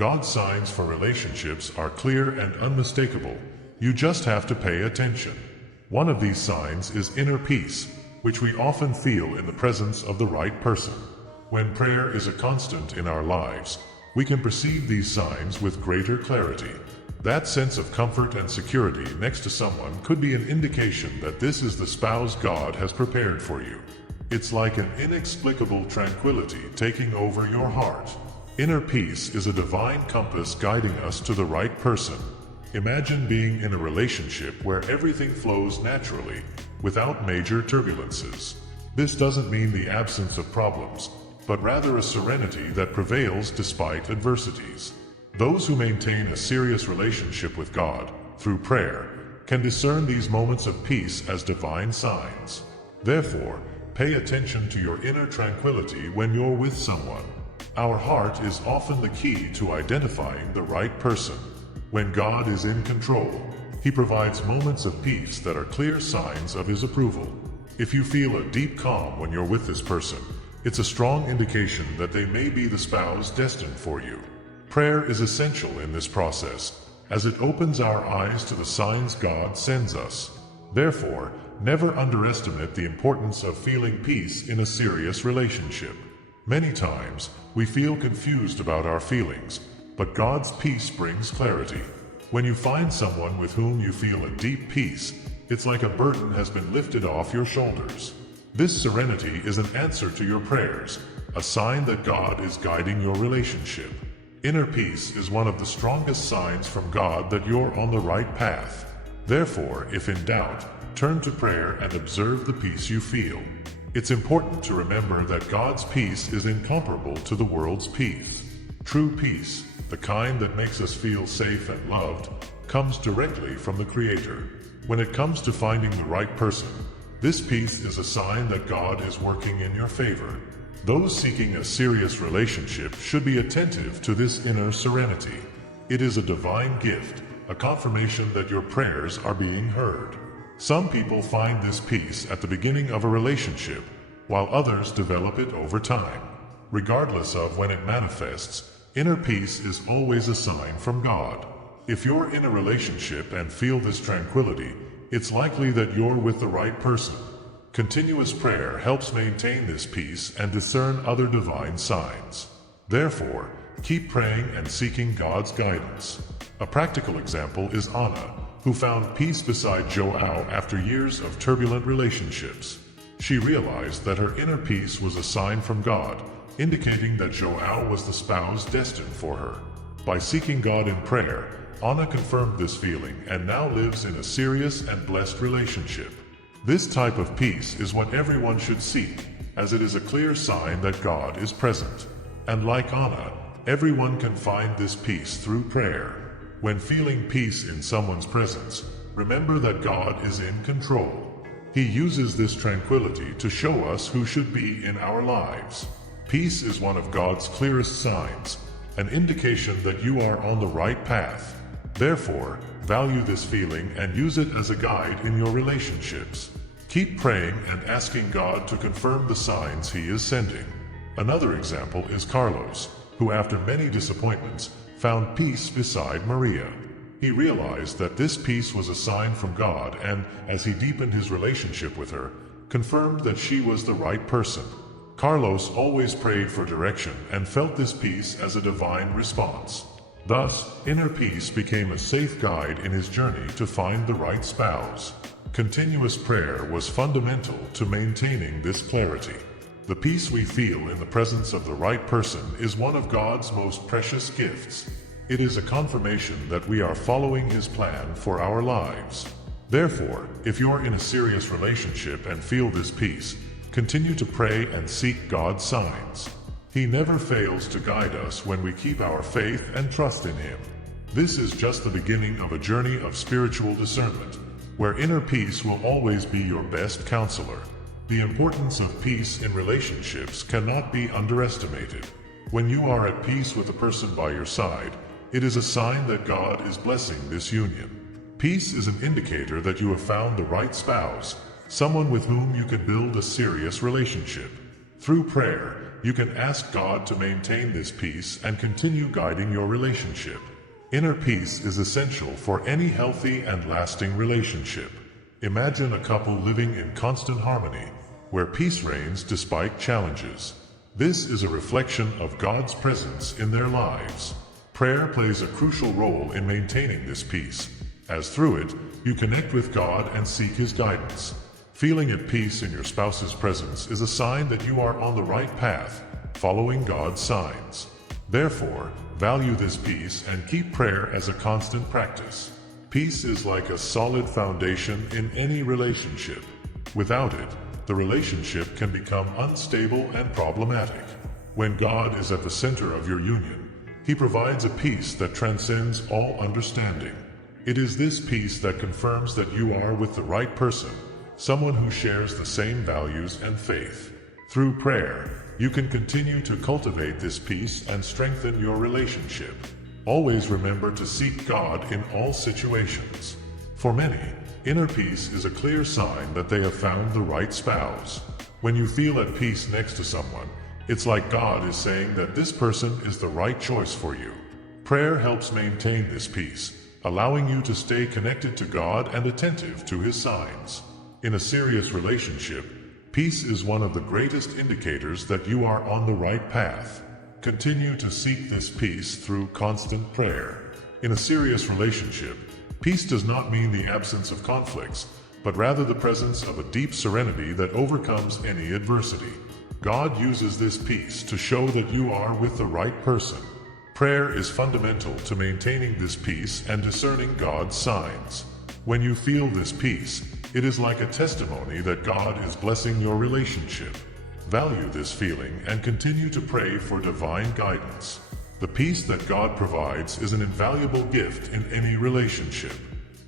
God's signs for relationships are clear and unmistakable. You just have to pay attention. One of these signs is inner peace, which we often feel in the presence of the right person. When prayer is a constant in our lives, we can perceive these signs with greater clarity. That sense of comfort and security next to someone could be an indication that this is the spouse God has prepared for you. It's like an inexplicable tranquility taking over your heart. Inner peace is a divine compass guiding us to the right person. Imagine being in a relationship where everything flows naturally, without major turbulences. This doesn't mean the absence of problems, but rather a serenity that prevails despite adversities. Those who maintain a serious relationship with God, through prayer, can discern these moments of peace as divine signs. Therefore, pay attention to your inner tranquility when you're with someone. Our heart is often the key to identifying the right person. When God is in control, He provides moments of peace that are clear signs of His approval. If you feel a deep calm when you're with this person, it's a strong indication that they may be the spouse destined for you. Prayer is essential in this process, as it opens our eyes to the signs God sends us. Therefore, never underestimate the importance of feeling peace in a serious relationship. Many times, we feel confused about our feelings, but God's peace brings clarity. When you find someone with whom you feel a deep peace, it's like a burden has been lifted off your shoulders. This serenity is an answer to your prayers, a sign that God is guiding your relationship. Inner peace is one of the strongest signs from God that you're on the right path. Therefore, if in doubt, turn to prayer and observe the peace you feel. It's important to remember that God's peace is incomparable to the world's peace. True peace, the kind that makes us feel safe and loved, comes directly from the Creator. When it comes to finding the right person, this peace is a sign that God is working in your favor. Those seeking a serious relationship should be attentive to this inner serenity. It is a divine gift, a confirmation that your prayers are being heard. Some people find this peace at the beginning of a relationship, while others develop it over time. Regardless of when it manifests, inner peace is always a sign from God. If you're in a relationship and feel this tranquility, it's likely that you're with the right person. Continuous prayer helps maintain this peace and discern other divine signs. Therefore, keep praying and seeking God's guidance. A practical example is Anna, who found peace beside Joao after years of turbulent relationships. She realized that her inner peace was a sign from God, indicating that Joao was the spouse destined for her. By seeking God in prayer, Anna confirmed this feeling and now lives in a serious and blessed relationship. This type of peace is what everyone should seek, as it is a clear sign that God is present. And like Anna, everyone can find this peace through prayer. When feeling peace in someone's presence, remember that God is in control. He uses this tranquility to show us who should be in our lives. Peace is one of God's clearest signs, an indication that you are on the right path. Therefore, value this feeling and use it as a guide in your relationships. Keep praying and asking God to confirm the signs He is sending. Another example is Carlos, who after many disappointments, found peace beside Maria. He realized that this peace was a sign from God and, as he deepened his relationship with her, confirmed that she was the right person. Carlos always prayed for direction and felt this peace as a divine response. Thus, inner peace became a safe guide in his journey to find the right spouse. Continuous prayer was fundamental to maintaining this clarity. The peace we feel in the presence of the right person is one of God's most precious gifts. It is a confirmation that we are following His plan for our lives. Therefore, if you're in a serious relationship and feel this peace, continue to pray and seek God's signs. He never fails to guide us when we keep our faith and trust in Him. This is just the beginning of a journey of spiritual discernment, where inner peace will always be your best counselor. The importance of peace in relationships cannot be underestimated. When you are at peace with the person by your side, it is a sign that God is blessing this union. Peace is an indicator that you have found the right spouse, someone with whom you can build a serious relationship. Through prayer, you can ask God to maintain this peace and continue guiding your relationship. Inner peace is essential for any healthy and lasting relationship. Imagine a couple living in constant harmony, where peace reigns despite challenges. This is a reflection of God's presence in their lives. Prayer plays a crucial role in maintaining this peace, as through it, you connect with God and seek His guidance. Feeling at peace in your spouse's presence is a sign that you are on the right path, following God's signs. Therefore, value this peace and keep prayer as a constant practice. Peace is like a solid foundation in any relationship. Without it, the relationship can become unstable and problematic. When God is at the center of your union, He provides a peace that transcends all understanding. It is this peace that confirms that you are with the right person, someone who shares the same values and faith. Through prayer, you can continue to cultivate this peace and strengthen your relationship. Always remember to seek God in all situations. For many, inner peace is a clear sign that they have found the right spouse. When you feel at peace next to someone, it's like God is saying that this person is the right choice for you. Prayer helps maintain this peace, allowing you to stay connected to God and attentive to His signs. In a serious relationship, peace is one of the greatest indicators that you are on the right path. Continue to seek this peace through constant prayer. In a serious relationship, peace does not mean the absence of conflicts, but rather the presence of a deep serenity that overcomes any adversity. God uses this peace to show that you are with the right person. Prayer is fundamental to maintaining this peace and discerning God's signs. When you feel this peace, it is like a testimony that God is blessing your relationship. Value this feeling and continue to pray for divine guidance. The peace that God provides is an invaluable gift in any relationship.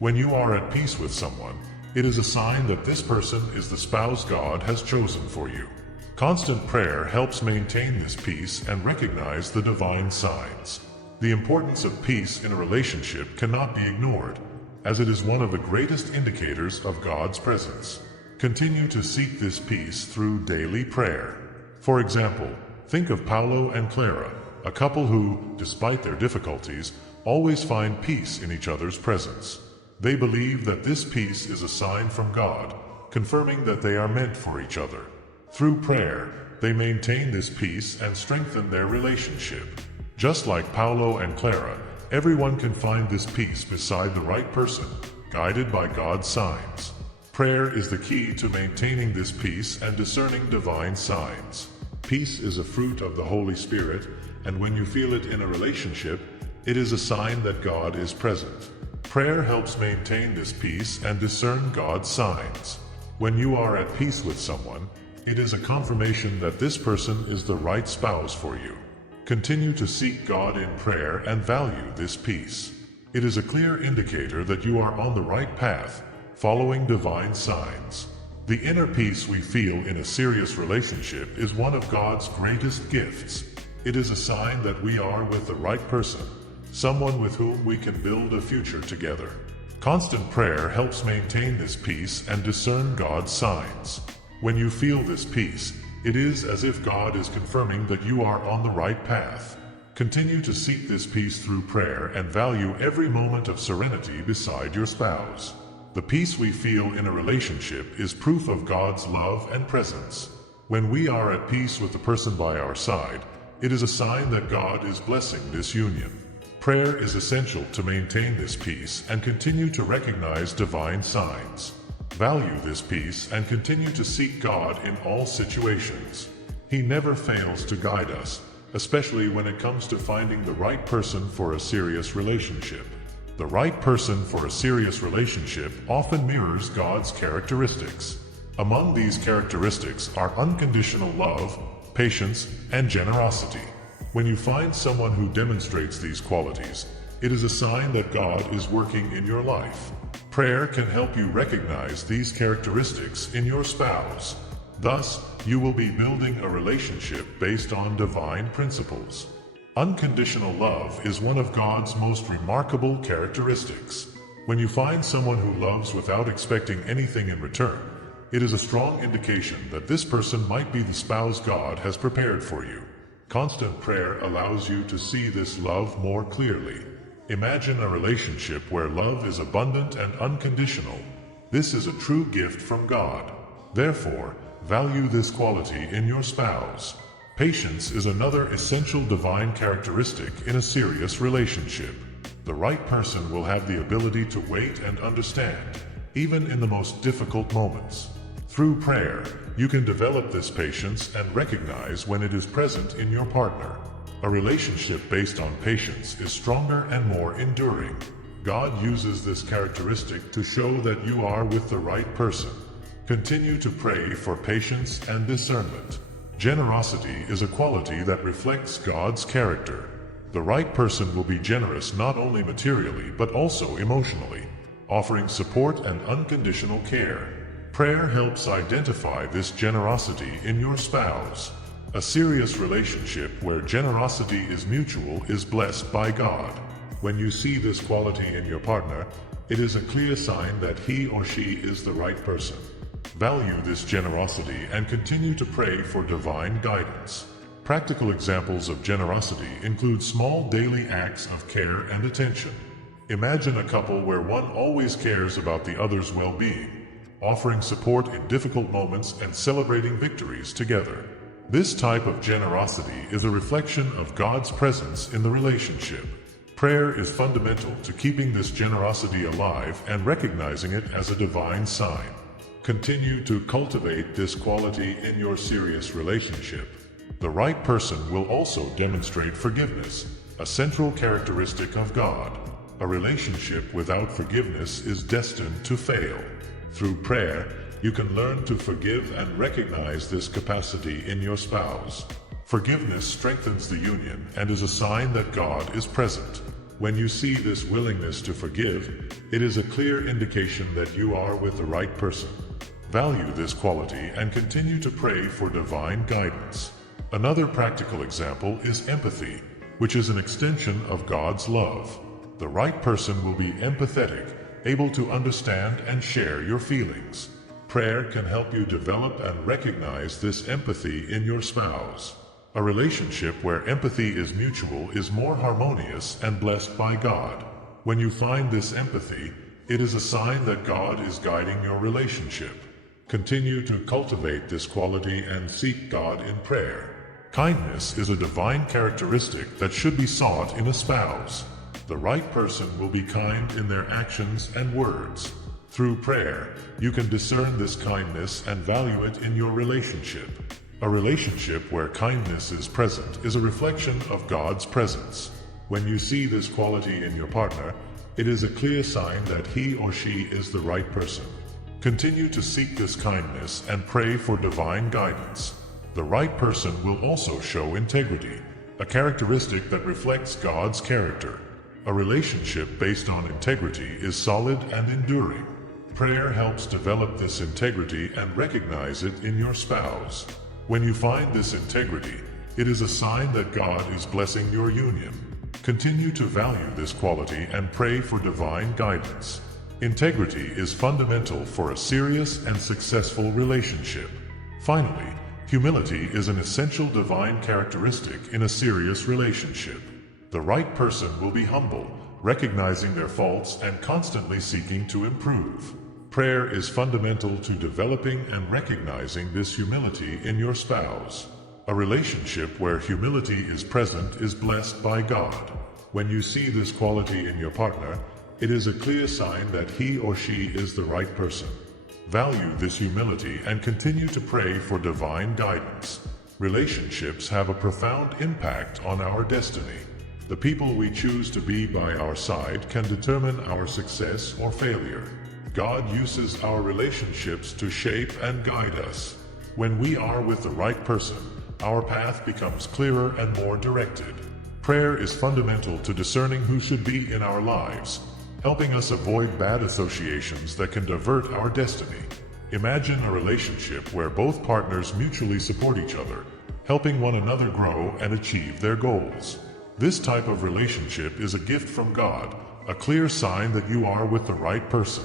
When you are at peace with someone, it is a sign that this person is the spouse God has chosen for you. Constant prayer helps maintain this peace and recognize the divine signs. The importance of peace in a relationship cannot be ignored, as it is one of the greatest indicators of God's presence. Continue to seek this peace through daily prayer. For example, think of Paulo and Clara, a couple who, despite their difficulties, always find peace in each other's presence. They believe that this peace is a sign from God, confirming that they are meant for each other. Through prayer, they maintain this peace and strengthen their relationship. Just like Paulo and Clara, everyone can find this peace beside the right person, guided by God's signs. Prayer is the key to maintaining this peace and discerning divine signs. Peace is a fruit of the Holy Spirit, and when you feel it in a relationship, it is a sign that God is present. Prayer helps maintain this peace and discern God's signs. When you are at peace with someone, it is a confirmation that this person is the right spouse for you. Continue to seek God in prayer and value this peace. It is a clear indicator that you are on the right path, following divine signs. The inner peace we feel in a serious relationship is one of God's greatest gifts. It is a sign that we are with the right person, someone with whom we can build a future together. Constant prayer helps maintain this peace and discern God's signs. When you feel this peace, it is as if God is confirming that you are on the right path. Continue to seek this peace through prayer and value every moment of serenity beside your spouse. The peace we feel in a relationship is proof of God's love and presence. When we are at peace with the person by our side, it is a sign that God is blessing this union. Prayer is essential to maintain this peace and continue to recognize divine signs. Value this peace and continue to seek God in all situations. He never fails to guide us, especially when it comes to finding the right person for a serious relationship. The right person for a serious relationship often mirrors God's characteristics. Among these characteristics are unconditional love, patience, and generosity. When you find someone who demonstrates these qualities, it is a sign that God is working in your life. Prayer can help you recognize these characteristics in your spouse. Thus, you will be building a relationship based on divine principles. Unconditional love is one of God's most remarkable characteristics. When you find someone who loves without expecting anything in return, It is a strong indication that this person might be the spouse God has prepared for you. Constant prayer allows you to see this love more clearly. Imagine a relationship where love is abundant and unconditional. This is a true gift from God. Therefore, value this quality in your spouse. Patience is another essential divine characteristic in a serious relationship. The right person will have the ability to wait and understand, even in the most difficult moments. Through prayer, you can develop this patience and recognize when it is present in your partner. A relationship based on patience is stronger and more enduring. God uses this characteristic to show that you are with the right person. Continue to pray for patience and discernment. Generosity is a quality that reflects God's character. The right person will be generous not only materially but also emotionally, offering support and unconditional care. Prayer helps identify this generosity in your spouse. A serious relationship where generosity is mutual is blessed by God. When you see this quality in your partner, it is a clear sign that he or she is the right person. Value this generosity and continue to pray for divine guidance. Practical examples of generosity include small daily acts of care and attention. Imagine a couple where one always cares about the other's well-being, offering support in difficult moments and celebrating victories together. This type of generosity is a reflection of God's presence in the relationship. Prayer is fundamental to keeping this generosity alive and recognizing it as a divine sign. Continue to cultivate this quality in your serious relationship. The right person will also demonstrate forgiveness, a central characteristic of God. A relationship without forgiveness is destined to fail. Through prayer, you can learn to forgive and recognize this capacity in your spouse. Forgiveness strengthens the union and is a sign that God is present. When you see this willingness to forgive, it is a clear indication that you are with the right person. Value this quality and continue to pray for divine guidance. Another practical example is empathy, which is an extension of God's love. The right person will be empathetic, able to understand and share your feelings. Prayer can help you develop and recognize this empathy in your spouse. A relationship where empathy is mutual is more harmonious and blessed by God. When you find this empathy, it is a sign that God is guiding your relationship. Continue to cultivate this quality and seek God in prayer. Kindness is a divine characteristic that should be sought in a spouse. The right person will be kind in their actions and words. Through prayer, you can discern this kindness and value it in your relationship. A relationship where kindness is present is a reflection of God's presence. When you see this quality in your partner, it is a clear sign that he or she is the right person. Continue to seek this kindness and pray for divine guidance. The right person will also show integrity, a characteristic that reflects God's character. A relationship based on integrity is solid and enduring. Prayer helps develop this integrity and recognize it in your spouse. When you find this integrity, it is a sign that God is blessing your union. Continue to value this quality and pray for divine guidance. Integrity is fundamental for a serious and successful relationship. Finally, humility is an essential divine characteristic in a serious relationship. The right person will be humble, recognizing their faults and constantly seeking to improve. Prayer is fundamental to developing and recognizing this humility in your spouse. A relationship where humility is present is blessed by God. When you see this quality in your partner, it is a clear sign that he or she is the right person. Value this humility and continue to pray for divine guidance. Relationships have a profound impact on our destiny. The people we choose to be by our side can determine our success or failure. God uses our relationships to shape and guide us. When we are with the right person, our path becomes clearer and more directed. Prayer is fundamental to discerning who should be in our lives, helping us avoid bad associations that can divert our destiny. Imagine a relationship where both partners mutually support each other, helping one another grow and achieve their goals. This type of relationship is a gift from God, a clear sign that you are with the right person.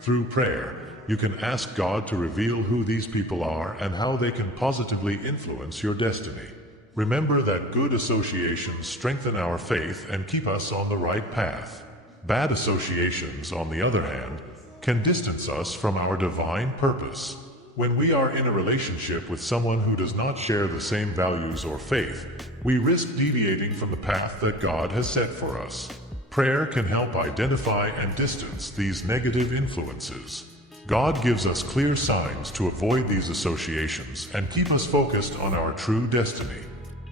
Through prayer, you can ask God to reveal who these people are and how they can positively influence your destiny. Remember that good associations strengthen our faith and keep us on the right path. Bad associations, on the other hand, can distance us from our divine purpose. When we are in a relationship with someone who does not share the same values or faith, we risk deviating from the path that God has set for us. Prayer can help identify and distance these negative influences. God gives us clear signs to avoid these associations and keep us focused on our true destiny.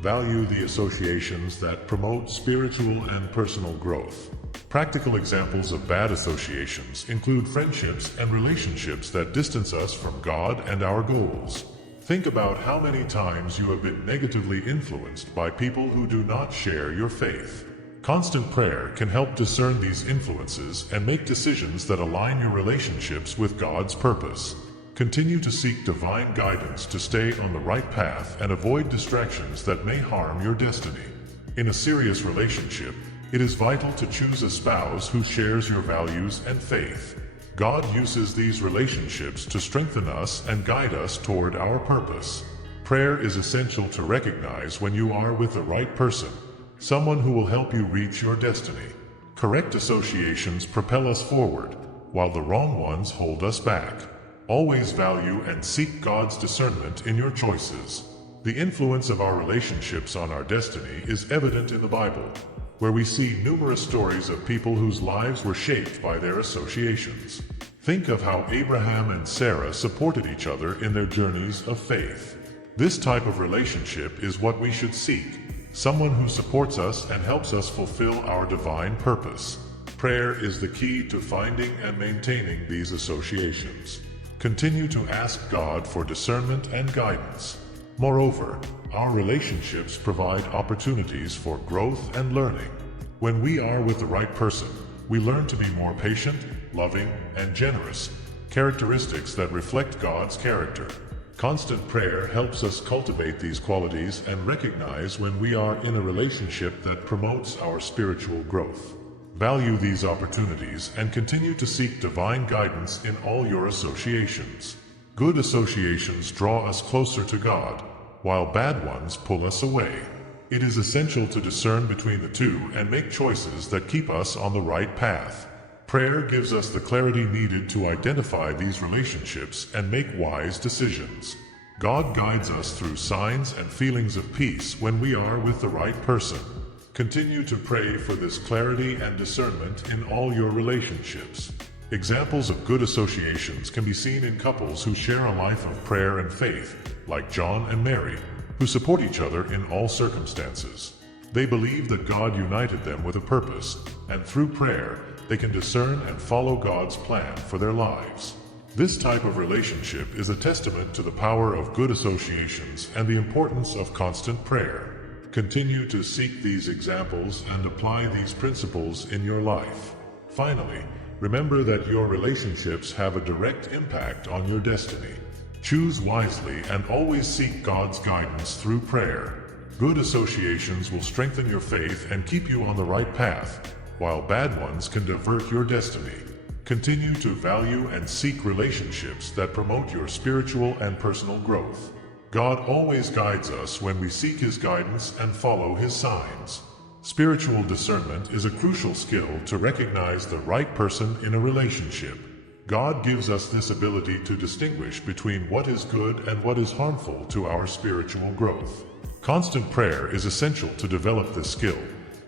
Value the associations that promote spiritual and personal growth. Practical examples of bad associations include friendships and relationships that distance us from God and our goals. Think about how many times you have been negatively influenced by people who do not share your faith. Constant prayer can help discern these influences and make decisions that align your relationships with God's purpose. Continue to seek divine guidance to stay on the right path and avoid distractions that may harm your destiny. In a serious relationship, it is vital to choose a spouse who shares your values and faith. God uses these relationships to strengthen us and guide us toward our purpose. Prayer is essential to recognize when you are with the right person, someone who will help you reach your destiny. Correct associations propel us forward, while the wrong ones hold us back. Always value and seek God's discernment in your choices. The influence of our relationships on our destiny is evident in the Bible, where we see numerous stories of people whose lives were shaped by their associations. Think of how Abraham and Sarah supported each other in their journeys of faith. This type of relationship is what we should seek, someone who supports us and helps us fulfill our divine purpose. Prayer is the key to finding and maintaining these associations. Continue to ask God for discernment and guidance. Moreover, our relationships provide opportunities for growth and learning. When we are with the right person, we learn to be more patient, loving, and generous, characteristics that reflect God's character. Constant prayer helps us cultivate these qualities and recognize when we are in a relationship that promotes our spiritual growth. Value these opportunities and continue to seek divine guidance in all your associations. Good associations draw us closer to God, while bad ones pull us away. It is essential to discern between the two and make choices that keep us on the right path. Prayer gives us the clarity needed to identify these relationships and make wise decisions. God guides us through signs and feelings of peace when we are with the right person. Continue to pray for this clarity and discernment in all your relationships. Examples of good associations can be seen in couples who share a life of prayer and faith, like John and Mary, who support each other in all circumstances. They believe that God united them with a purpose, and through prayer, they can discern and follow God's plan for their lives. This type of relationship is a testament to the power of good associations and the importance of constant prayer. Continue to seek these examples and apply these principles in your life. Finally, remember that your relationships have a direct impact on your destiny. Choose wisely and always seek God's guidance through prayer. Good associations will strengthen your faith and keep you on the right path, while bad ones can divert your destiny. Continue to value and seek relationships that promote your spiritual and personal growth. God always guides us when we seek His guidance and follow His signs. Spiritual discernment is a crucial skill to recognize the right person in a relationship. God gives us this ability to distinguish between what is good and what is harmful to our spiritual growth. Constant prayer is essential to develop this skill,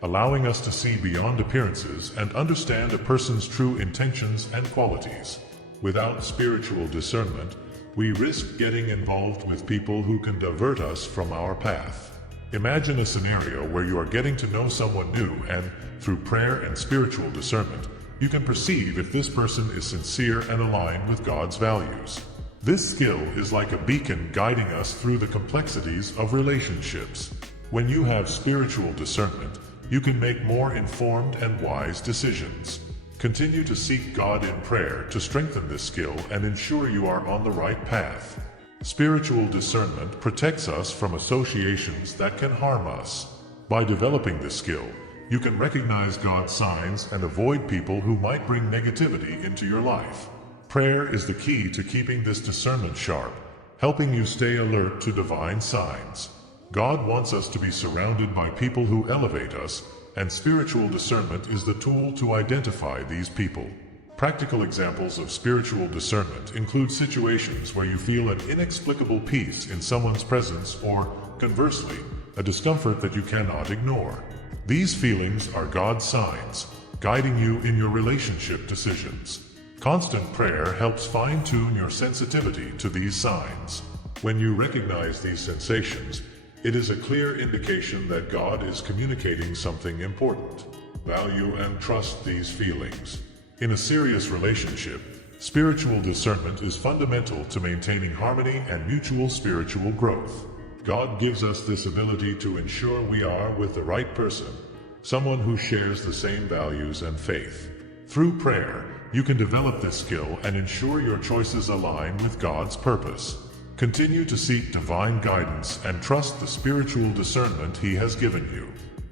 allowing us to see beyond appearances and understand a person's true intentions and qualities. Without spiritual discernment, we risk getting involved with people who can divert us from our path. Imagine a scenario where you are getting to know someone new and, through prayer and spiritual discernment, you can perceive if this person is sincere and aligned with God's values. This skill is like a beacon guiding us through the complexities of relationships. When you have spiritual discernment, you can make more informed and wise decisions. Continue to seek God in prayer to strengthen this skill and ensure you are on the right path. Spiritual discernment protects us from associations that can harm us. By developing this skill, you can recognize God's signs and avoid people who might bring negativity into your life. Prayer is the key to keeping this discernment sharp, helping you stay alert to divine signs. God wants us to be surrounded by people who elevate us, and spiritual discernment is the tool to identify these people. Practical examples of spiritual discernment include situations where you feel an inexplicable peace in someone's presence or, conversely, a discomfort that you cannot ignore. These feelings are God's signs, guiding you in your relationship decisions. Constant prayer helps fine-tune your sensitivity to these signs. When you recognize these sensations, it is a clear indication that God is communicating something important. Value and trust these feelings. In a serious relationship, spiritual discernment is fundamental to maintaining harmony and mutual spiritual growth. God gives us this ability to ensure we are with the right person, someone who shares the same values and faith. Through prayer, you can develop this skill and ensure your choices align with God's purpose. Continue to seek divine guidance and trust the spiritual discernment He has given you.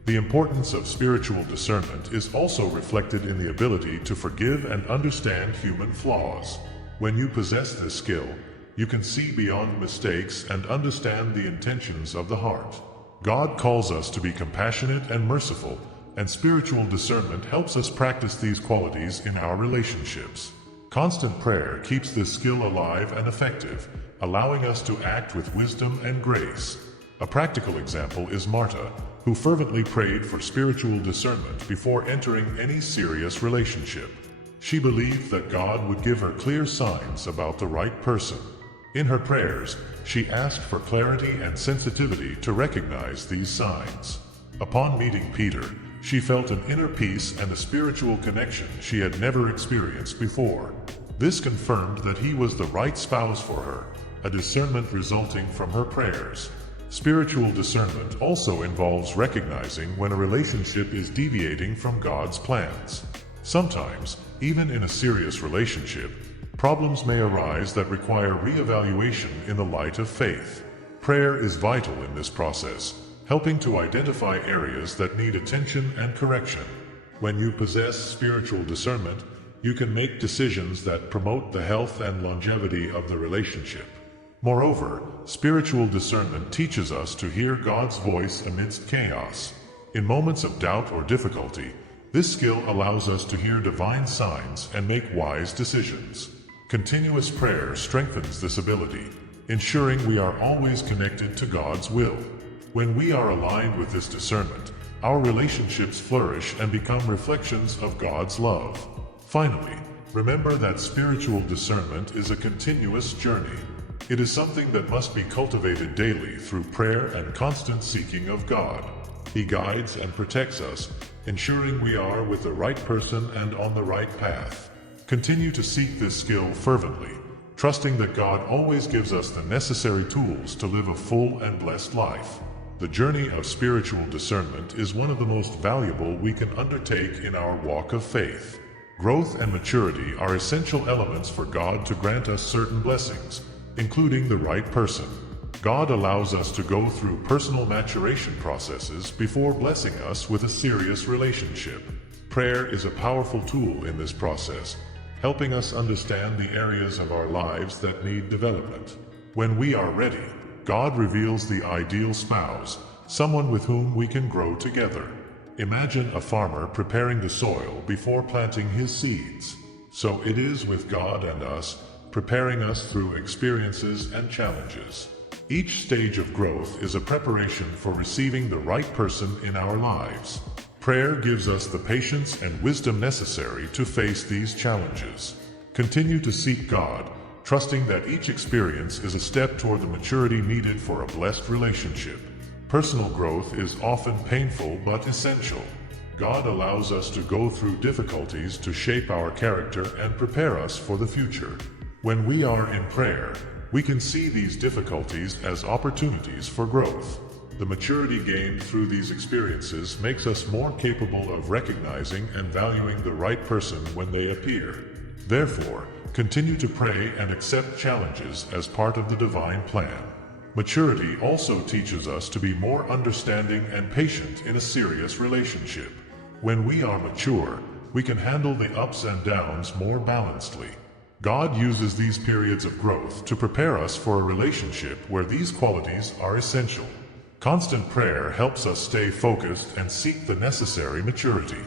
The importance of spiritual discernment is also reflected in the ability to forgive and understand human flaws. When you possess this skill, you can see beyond mistakes and understand the intentions of the heart. God calls us to be compassionate and merciful, and spiritual discernment helps us practice these qualities in our relationships. Constant prayer keeps this skill alive and effective, allowing us to act with wisdom and grace. A practical example is Martha, who fervently prayed for spiritual discernment before entering any serious relationship. She believed that God would give her clear signs about the right person. In her prayers, she asked for clarity and sensitivity to recognize these signs. Upon meeting Peter, she felt an inner peace and a spiritual connection she had never experienced before. This confirmed that he was the right spouse for her, a discernment resulting from her prayers. Spiritual discernment also involves recognizing when a relationship is deviating from God's plans. Sometimes, even in a serious relationship, problems may arise that require re-evaluation in the light of faith. Prayer is vital in this process, helping to identify areas that need attention and correction. When you possess spiritual discernment, you can make decisions that promote the health and longevity of the relationship. Moreover, spiritual discernment teaches us to hear God's voice amidst chaos. In moments of doubt or difficulty, this skill allows us to hear divine signs and make wise decisions. Continuous prayer strengthens this ability, ensuring we are always connected to God's will. When we are aligned with this discernment, our relationships flourish and become reflections of God's love. Finally, remember that spiritual discernment is a continuous journey. It is something that must be cultivated daily through prayer and constant seeking of God. He guides and protects us, ensuring we are with the right person and on the right path. Continue to seek this skill fervently, trusting that God always gives us the necessary tools to live a full and blessed life. The journey of spiritual discernment is one of the most valuable we can undertake in our walk of faith. Growth and maturity are essential elements for God to grant us certain blessings, including the right person. God allows us to go through personal maturation processes before blessing us with a serious relationship. Prayer is a powerful tool in this process, helping us understand the areas of our lives that need development. When we are ready, God reveals the ideal spouse, someone with whom we can grow together. Imagine a farmer preparing the soil before planting his seeds. So it is with God and us, preparing us through experiences and challenges. Each stage of growth is a preparation for receiving the right person in our lives. Prayer gives us the patience and wisdom necessary to face these challenges. Continue to seek God, trusting that each experience is a step toward the maturity needed for a blessed relationship. Personal growth is often painful but essential. God allows us to go through difficulties to shape our character and prepare us for the future. When we are in prayer, we can see these difficulties as opportunities for growth. The maturity gained through these experiences makes us more capable of recognizing and valuing the right person when they appear. Therefore, continue to pray and accept challenges as part of the divine plan. Maturity also teaches us to be more understanding and patient in a serious relationship. When we are mature, we can handle the ups and downs more balancedly. God uses these periods of growth to prepare us for a relationship where these qualities are essential. Constant prayer helps us stay focused and seek the necessary maturity.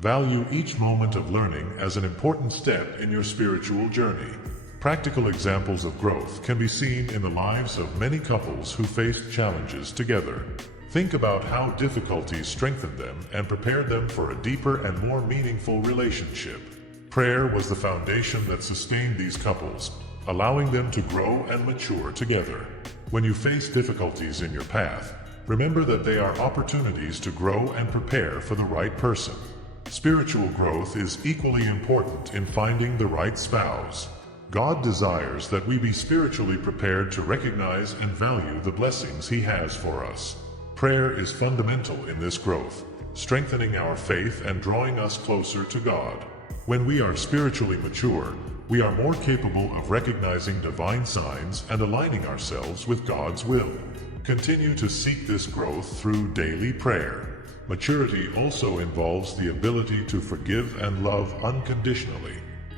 Value each moment of learning as an important step in your spiritual journey. Practical examples of growth can be seen in the lives of many couples who faced challenges together. Think about how difficulties strengthened them and prepared them for a deeper and more meaningful relationship. Prayer was the foundation that sustained these couples, allowing them to grow and mature together. When you face difficulties in your path, remember that they are opportunities to grow and prepare for the right person. Spiritual growth is equally important in finding the right spouse. God desires that we be spiritually prepared to recognize and value the blessings He has for us. Prayer is fundamental in this growth, strengthening our faith and drawing us closer to God. When we are spiritually mature, we are more capable of recognizing divine signs and aligning ourselves with God's will. Continue to seek this growth through daily prayer. Maturity also involves the ability to forgive and love unconditionally.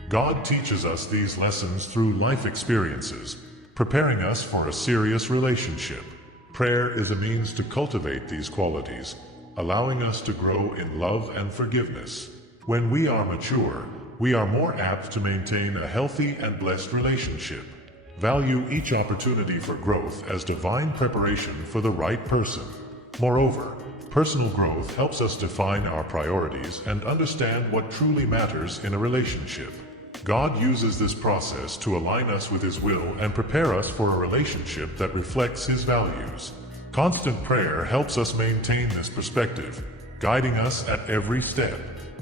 God teaches us these lessons through life experiences, preparing us for a serious relationship. Prayer is a means to cultivate these qualities, allowing us to grow in love and forgiveness. When we are mature, we are more apt to maintain a healthy and blessed relationship. Value each opportunity for growth as divine preparation for the right person. Moreover, personal growth helps us define our priorities and understand what truly matters in a relationship. God uses this process to align us with His will and prepare us for a relationship that reflects His values. Constant prayer helps us maintain this perspective, guiding us at every step.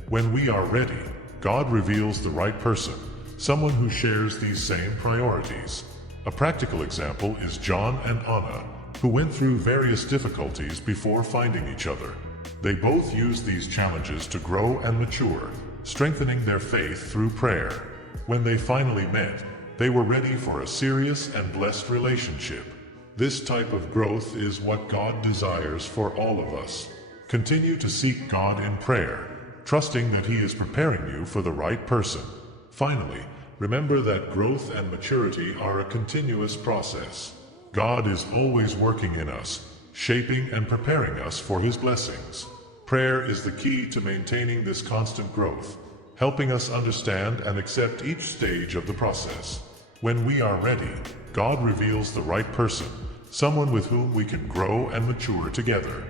When we are ready, God reveals the right person, someone who shares these same priorities. A practical example is John and Anna, who went through various difficulties before finding each other. They both used these challenges to grow and mature, strengthening their faith through prayer. When they finally met, they were ready for a serious and blessed relationship. This type of growth is what God desires for all of us. Continue to seek God in prayer, trusting that He is preparing you for the right person. Finally, remember that growth and maturity are a continuous process. God is always working in us, shaping and preparing us for His blessings. Prayer is the key to maintaining this constant growth, helping us understand and accept each stage of the process. When we are ready, God reveals the right person, someone with whom we can grow and mature together.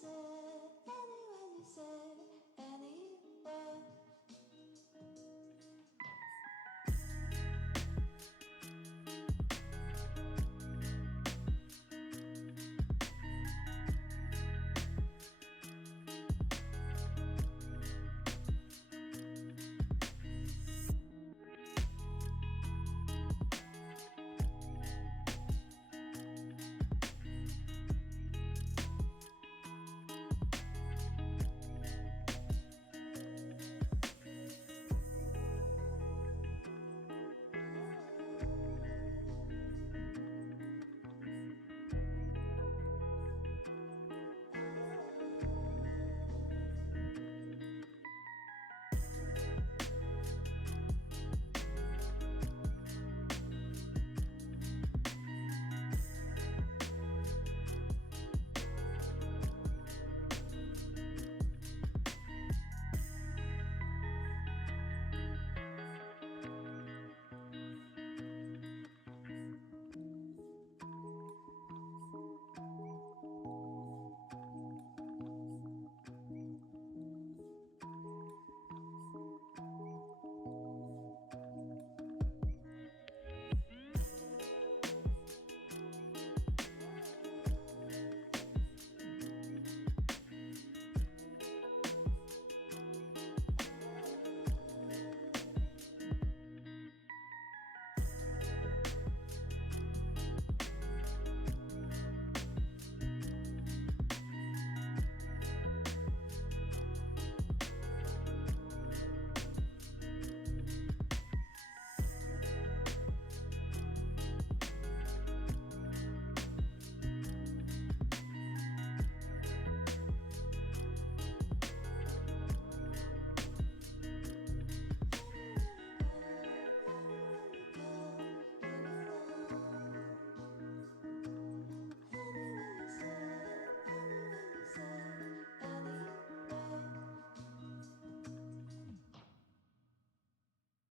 say